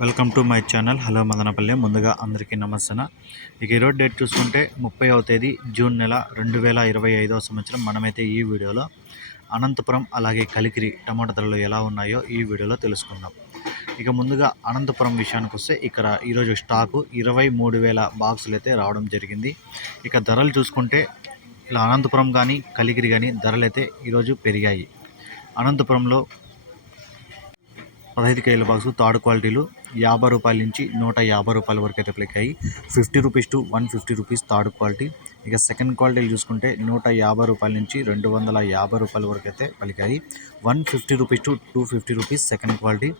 Welcome to my channel. Hello Madanapalle. ముందుగా అందరికీ నమస్తే ఇక ఈరోజు డేట్ చూసుకుంటే ముప్పైవ తేదీ జూన్ నెల రెండు వేల ఇరవై ఐదవ సంవత్సరం. మనమైతే ఈ వీడియోలో అనంతపురం అలాగే కలికిరి టమాటా ధరలు ఎలా ఉన్నాయో ఈ వీడియోలో తెలుసుకుందాం. ఇక ముందుగా అనంతపురం విషయానికి వస్తే ఇక్కడ ఈరోజు స్టాకు ఇరవై మూడు వేల బాక్సులు అయితే రావడం జరిగింది. ఇక ధరలు చూసుకుంటే ఇలా అనంతపురం కానీ కలికిరి కానీ ధరలు అయితే ఈరోజు పెరిగాయి. అనంతపురంలో పదహైదు కేజీల బాక్సు థర్డ్ క్వాలిటీలు యాభై రూపాయల నుంచి నూట యాభై రూపాయల వరకు అయితే పలికాయి fifty rupees to one fifty rupees third quality. ఇక సెకండ్ క్వాలిటీలు చూసుకుంటే నూట యాభై రూపాయల నుంచి రెండు వందల యాభై రూపాయల వరకు అయితే పలికాయి one fifty rupees to two fifty rupees second quality.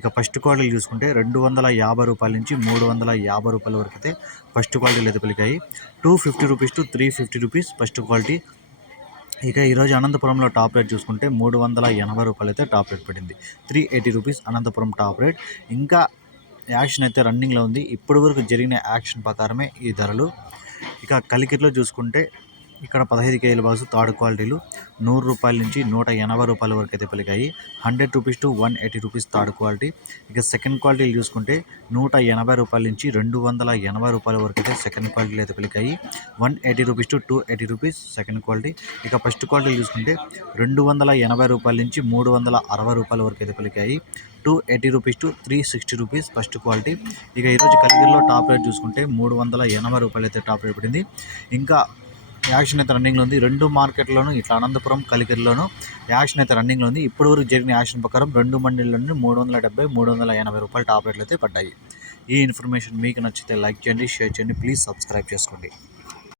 ఇక ఫస్ట్ క్వాలిటీలు చూసుకుంటే రెండు వందల యాభై రూపాయల నుంచి మూడు వందల యాభై రూపాయల వరకు అయితే ఫస్ట్ క్వాలిటీలు అయితే పలికాయి two fifty rupees to three fifty rupees first quality. ఇక ఈరోజు అనంతపురంలో టాప్ రేట్ చూసుకుంటే మూడు వందల ఎనభై రూపాయలు అయితే టాప్ రేట్ పడింది. Three eighty rupees Anantapuram top rate. ఇంకా యాక్షన్ అయితే రన్నింగ్లో ఉంది. ఇప్పటి వరకు జరిగిన యాక్షన్ ప్రకారమే ఈ ధరలు. ఇక కలికిట్లో చూసుకుంటే ఇక్కడ పదహైదు కేజీల బాక్స్ థర్డ్ క్వాలిటీలు. నూరు రూపాయల నుంచి నూట ఎనభై రూపాయల వరకు అయితే పలికాయి. Hundred rupees to one eighty rupees third quality. ఇక సెకండ్ క్వాలిటీలు చూసుకుంటే నూట ఎనభై రూపాయల నుంచి రెండు వందల ఎనభై రూపాయల వరకు అయితే సెకండ్ క్వాలిటీలు అయితే పలికాయి. One eighty rupees to two eighty rupees second quality. ఇక ఫస్ట్ క్వాలిటీలు చూసుకుంటే రెండు వందల ఎనభై రూపాయల నుంచి మూడు వందల అరవై రూపాయల వరకు అయితే పలికాయి. Two eighty rupees to three sixty rupees first quality. ఇక ఈరోజు కలిగిరిలో టాప్ రేట్ చూసుకుంటే మూడు వందల ఎనభై రూపాయలు అయితే టాప్ రేట్ పడింది. ఇంకా యాక్షన్ అయితే రన్నింగ్లో ఉంది. రెండు మార్కెట్లోనూ ఇట్లా అనంతపురం కలికిరిలోనూ యాక్షన్ అయితే రన్నింగ్లో ఉంది. ఇప్పటి వరకు జరిగిన యాక్షన్ ప్రకారం రెండు మండీల నుండి మూడు వందల డెబ్బై మూడు వందల ఎనభై రూపాయలు టాప్ రేట్లు అయితే పడ్డాయి. ఈ ఇన్ఫర్మేషన్ మీకు నచ్చితే లైక్ చేయండి షేర్ చేయండి ప్లీజ్ సబ్స్క్రైబ్ చేసుకోండి.